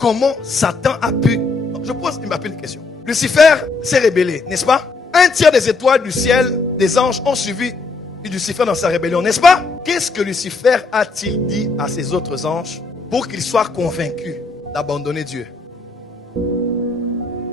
comment Satan a pu... Je pose une question. Lucifer s'est rébellé, n'est-ce pas? Un tiers des étoiles du ciel, des anges, ont suivi Lucifer dans sa rébellion, n'est-ce pas? Qu'est-ce que Lucifer a-t-il dit à ses autres anges pour qu'ils soient convaincus d'abandonner Dieu?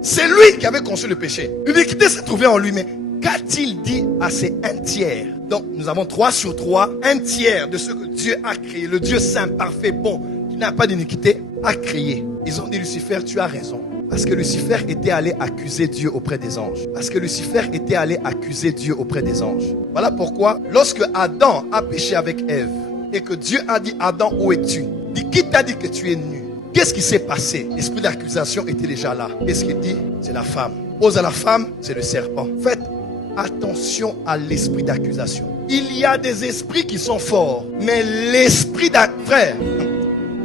C'est lui qui avait conçu le péché. L'iniquité s'est trouvée en lui, mais qu'a-t-il dit à ces un tiers? Donc nous avons 3 sur 3, un tiers de ce que Dieu a créé, le Dieu saint, parfait, bon, qui n'a pas d'iniquité, a créé. Ils ont dit, Lucifer, tu as raison. Parce que Lucifer était allé accuser Dieu auprès des anges. Parce que Lucifer était allé accuser Dieu auprès des anges. Voilà pourquoi, lorsque Adam a péché avec Ève, et que Dieu a dit, Adam, où es-tu? Dit, qui t'a dit que tu es nu? Qu'est-ce qui s'est passé? L'esprit d'accusation était déjà là. Qu'est-ce qu'il dit? C'est la femme. Pose à la femme, c'est le serpent. Faites attention à l'esprit d'accusation. Il y a des esprits qui sont forts, mais l'esprit frère,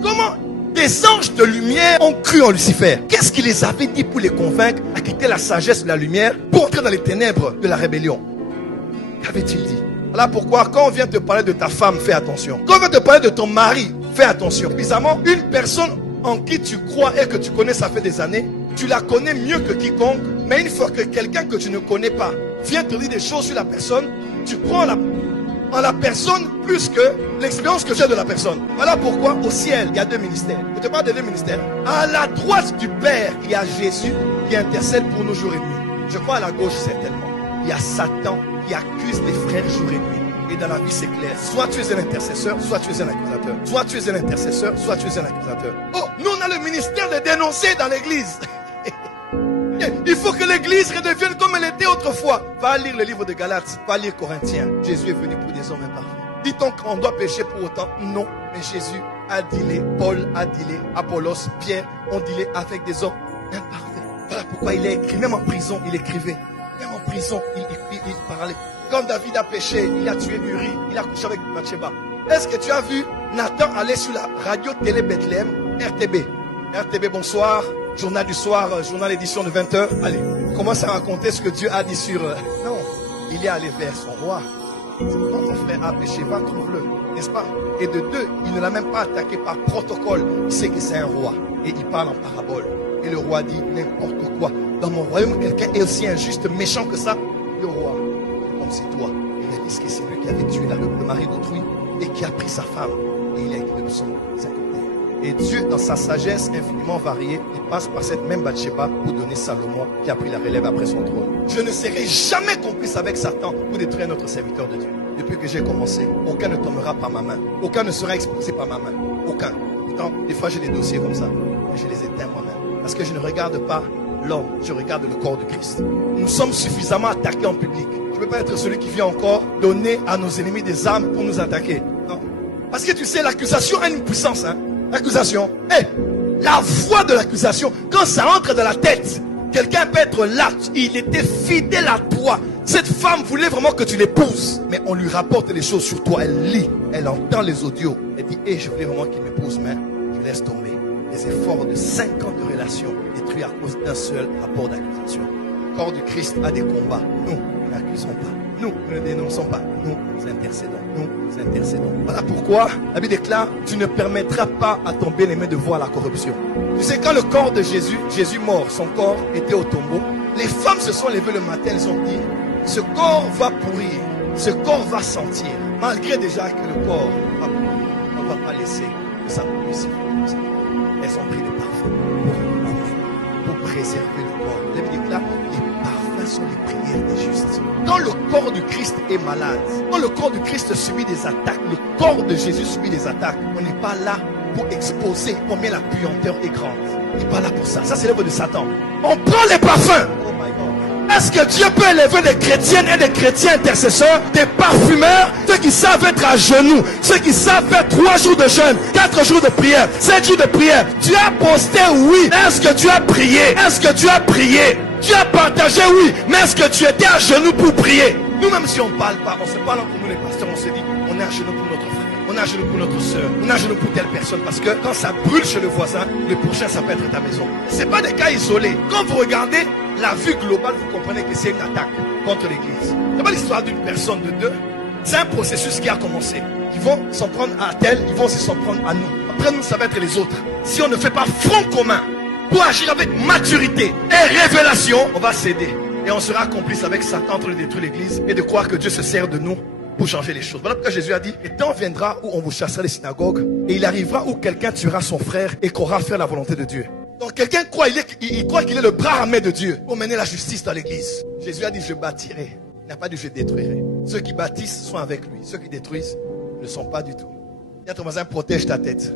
comment des anges de lumière ont cru en Lucifer? Qu'est-ce qu'il les avait dit pour les convaincre à quitter la sagesse de la lumière pour entrer dans les ténèbres de la rébellion? Qu'avait-il dit? Voilà pourquoi quand on vient te parler de ta femme, fais attention. Quand on vient te parler de ton mari, fais attention. Bizarrement, une personne en qui tu crois et que tu connais, ça fait des années, tu la connais mieux que quiconque, mais une fois que quelqu'un que tu ne connais pas vient te dire des choses sur la personne, tu crois en la personne plus que l'expérience que tu as de la personne. Voilà pourquoi au ciel, il y a 2 ministères. Je te parle de 2 ministères. À la droite du Père, il y a Jésus qui intercède pour nous jour et nuit. Je crois à la gauche certainement. Il y a Satan qui accuse les frères jour et nuit. Et dans la vie, c'est clair. Soit tu es un intercesseur, soit tu es un accusateur. Soit tu es un intercesseur, soit tu es un accusateur. Oh, nous on a le ministère de dénoncer dans l'église. Il faut que l'église redevienne comme elle était autrefois. Va lire le livre de Galates, va lire Corinthiens. Jésus est venu pour des hommes imparfaits. Dit-on qu'on doit pécher pour autant? Non. Mais Jésus a dealé, Paul a dealé, Apollos, Pierre ont dealé avec des hommes imparfaits. Voilà pourquoi il a écrit. Même en prison, il écrivait. Même en prison, il parlait. Quand David a péché, il a tué Uri, il a couché avec Bathsheba. Est-ce que tu as vu Nathan aller sur la radio télé Bethléem, RTB? RTB, bonsoir. Journal du soir, journal édition de 20h. Allez, commence à raconter ce que Dieu a dit sur... Non, il est allé vers son roi. Quand ton frère a péché, va, trouve-le, n'est-ce pas? Et de 2, il ne l'a même pas attaqué par protocole. Il sait que c'est un roi. Et il parle en parabole. Et le roi dit n'importe quoi. Dans mon royaume, quelqu'un est aussi injuste, méchant que ça. Le roi, comme c'est toi. Il a dit que c'est lui qui avait tué le mari d'autrui et qui a pris sa femme. Et il a écrit le psaume 51. Et Dieu, dans sa sagesse infiniment variée, il passe par cette même Bathsheba pour donner Salomon qui a pris la relève après son trône. Je ne serai jamais complice avec Satan pour détruire notre serviteur de Dieu. Depuis que j'ai commencé, aucun ne tombera par ma main. Aucun ne sera exposé par ma main. Aucun. Pourtant, des fois j'ai des dossiers comme ça. Mais je les éteins moi-même. Parce que je ne regarde pas l'homme, je regarde le corps de Christ. Nous sommes suffisamment attaqués en public. Je ne peux pas être celui qui vient encore donner à nos ennemis des armes pour nous attaquer. Non. Parce que tu sais, l'accusation a une puissance, hein. L'accusation, la voix de l'accusation, quand ça entre dans la tête, quelqu'un peut être là, il était fidèle à toi. Cette femme voulait vraiment que tu l'épouses, mais on lui rapporte les choses sur toi, elle lit, elle entend les audios, elle dit, je voulais vraiment qu'il m'épouse, mais je laisse tomber. Les efforts de 5 ans de relation détruits à cause d'un seul rapport d'accusation. Le corps du Christ a des combats. Nous n'accusons pas. Nous ne dénonçons pas. Nous intercédons. Nous intercédons. Voilà pourquoi la Bible déclare, tu ne permettras pas à ton bien-aimé de voir la corruption. Tu sais, quand le corps de Jésus mort, son corps était au tombeau, les femmes se sont levées le matin, elles ont dit, ce corps va pourrir, ce corps va sentir. Malgré déjà que le corps va pourrir, on ne va pas laisser que ça pourrisse. Elles ont pris le parfum pour préserver le corps. La Bible déclare, les parfums sont les prières des justes. Quand le corps du Christ est malade, quand le corps du Christ subit des attaques, le corps de Jésus subit des attaques, on n'est pas là pour exposer combien la puanteur est grande. On n'est pas là pour ça. Ça, c'est l'œuvre de Satan. On prend les parfums. Oh my God. Est-ce que Dieu peut élever des chrétiennes et des chrétiens intercesseurs, des parfumeurs, ceux qui savent être à genoux, ceux qui savent faire 3 jours de jeûne, 4 jours de prière, 7 jours de prière? Tu as posté, oui. Est-ce que tu as prié? Est-ce que tu as prié? Tu as partagé, oui. Mais est-ce que tu étais à genoux pour prier? Nous-mêmes, si on ne parle pas, on se parle entre nous les pasteurs, on se dit, on est à genoux pour notre frère. On est à genoux pour notre soeur, on est à genoux pour telle personne, parce que quand ça brûle chez le voisin, le prochain ça peut être ta maison. Ce n'est pas des cas isolés. Quand vous regardez la vue globale, vous comprenez que c'est une attaque contre l'église. Ce n'est pas l'histoire d'une personne, de 2. C'est un processus qui a commencé. Ils vont s'en prendre à tel, ils vont aussi s'en prendre à nous. entre nous, ça va être les autres. Si on ne fait pas front commun pour agir avec maturité et révélation, on va céder. Et on sera complice avec Satan de détruire l'église et de croire que Dieu se sert de nous pour changer les choses. Voilà pourquoi Jésus a dit, le temps viendra où on vous chassera des synagogues et il arrivera où quelqu'un tuera son frère et qu'aura fait la volonté de Dieu. Donc quelqu'un croit, il croit qu'il est le bras armé de Dieu pour mener la justice dans l'église. Jésus a dit, je bâtirai. Il n'a pas dit, je détruirai. Ceux qui bâtissent sont avec lui. Ceux qui détruisent ne le sont pas du tout. Dis à ton voisin, protège ta tête.